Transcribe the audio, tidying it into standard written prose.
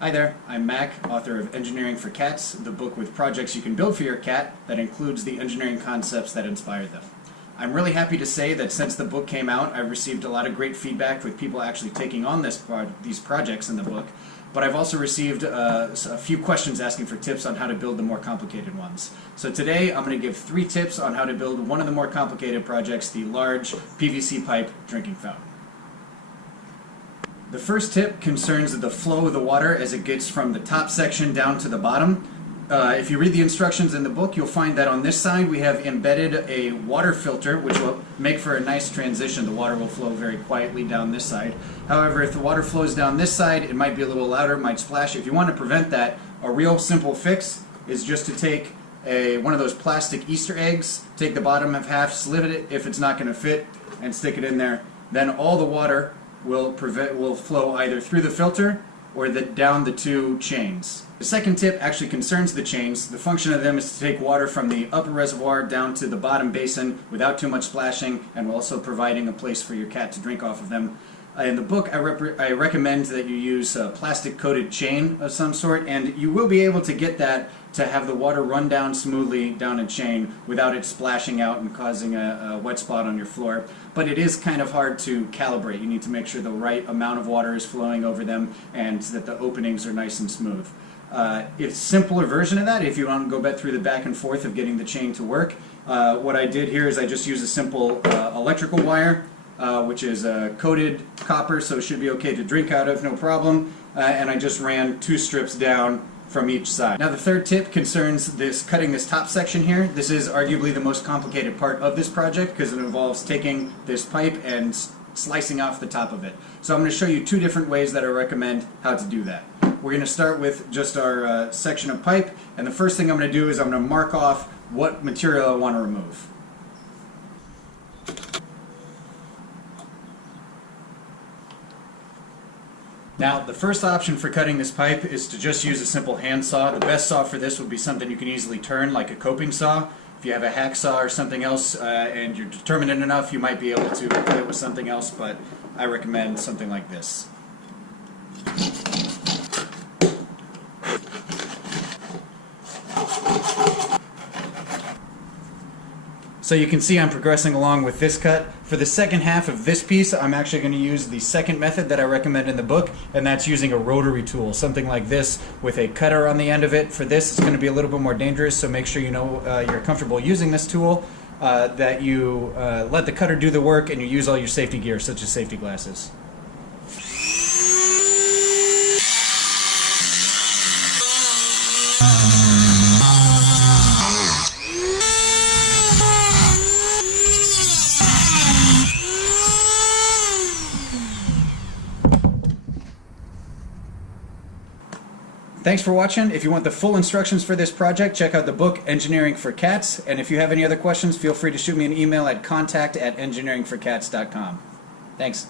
Hi there, I'm Mac, author of Engineering for Cats, the book with projects you can build for your cat that includes the engineering concepts that inspired them. I'm really happy to say that since the book came out, I've received a lot of great feedback with people actually taking on these projects in the book, but I've also received a few questions asking for tips on how to build the more complicated ones. So today I'm going to give 3 tips on how to build one of the more complicated projects, the large PVC pipe drinking fountain. The first tip concerns the flow of the water as it gets from the top section down to the bottom. If you read the instructions in the book, you'll find that on this side we have embedded a water filter, which will make for a nice transition. The water will flow very quietly down this side. However, if the water flows down this side, it might be a little louder, it might splash. If you want to prevent that, a real simple fix is just to take one of those plastic Easter eggs, take the bottom of half, slit it if it's not going to fit, and stick it in there. Then all the water will flow either through the filter or down the 2 chains. The second tip actually concerns the chains. The function of them is to take water from the upper reservoir down to the bottom basin without too much splashing, and also providing a place for your cat to drink off of them. In the book, I recommend that you use a plastic-coated chain of some sort, and you will be able to get that to have the water run down smoothly down a chain without it splashing out and causing a wet spot on your floor. But it is kind of hard to calibrate. You need to make sure the right amount of water is flowing over them and that the openings are nice and smooth. It's a simpler version of that if you want to go through the back and forth of getting the chain to work. What I did here is I just used a simple electrical wire, which is coated copper, so it should be okay to drink out of, no problem. And I just ran 2 strips down from each side. Now the third tip concerns cutting this top section here. This is arguably the most complicated part of this project because it involves taking this pipe and slicing off the top of it. So I'm going to show you 2 different ways that I recommend how to do that. We're going to start with just our section of pipe, and the first thing I'm going to do is I'm going to mark off what material I want to remove. Now, the first option for cutting this pipe is to just use a simple hand saw. The best saw for this would be something you can easily turn, like a coping saw. If you have a hacksaw or something else and you're determined enough, you might be able to cut it with something else, but I recommend something like this. So you can see I'm progressing along with this cut. For the second half of this piece, I'm actually going to use the second method that I recommend in the book, and that's using a rotary tool, something like this with a cutter on the end of it. For this, it's going to be a little bit more dangerous, so make sure you know you're comfortable using this tool, that you let the cutter do the work, and you use all your safety gear, such as safety glasses. Thanks for watching. If you want the full instructions for this project, check out the book Engineering for Cats. And if you have any other questions, feel free to shoot me an email at contact@engineeringforcats.com. Thanks.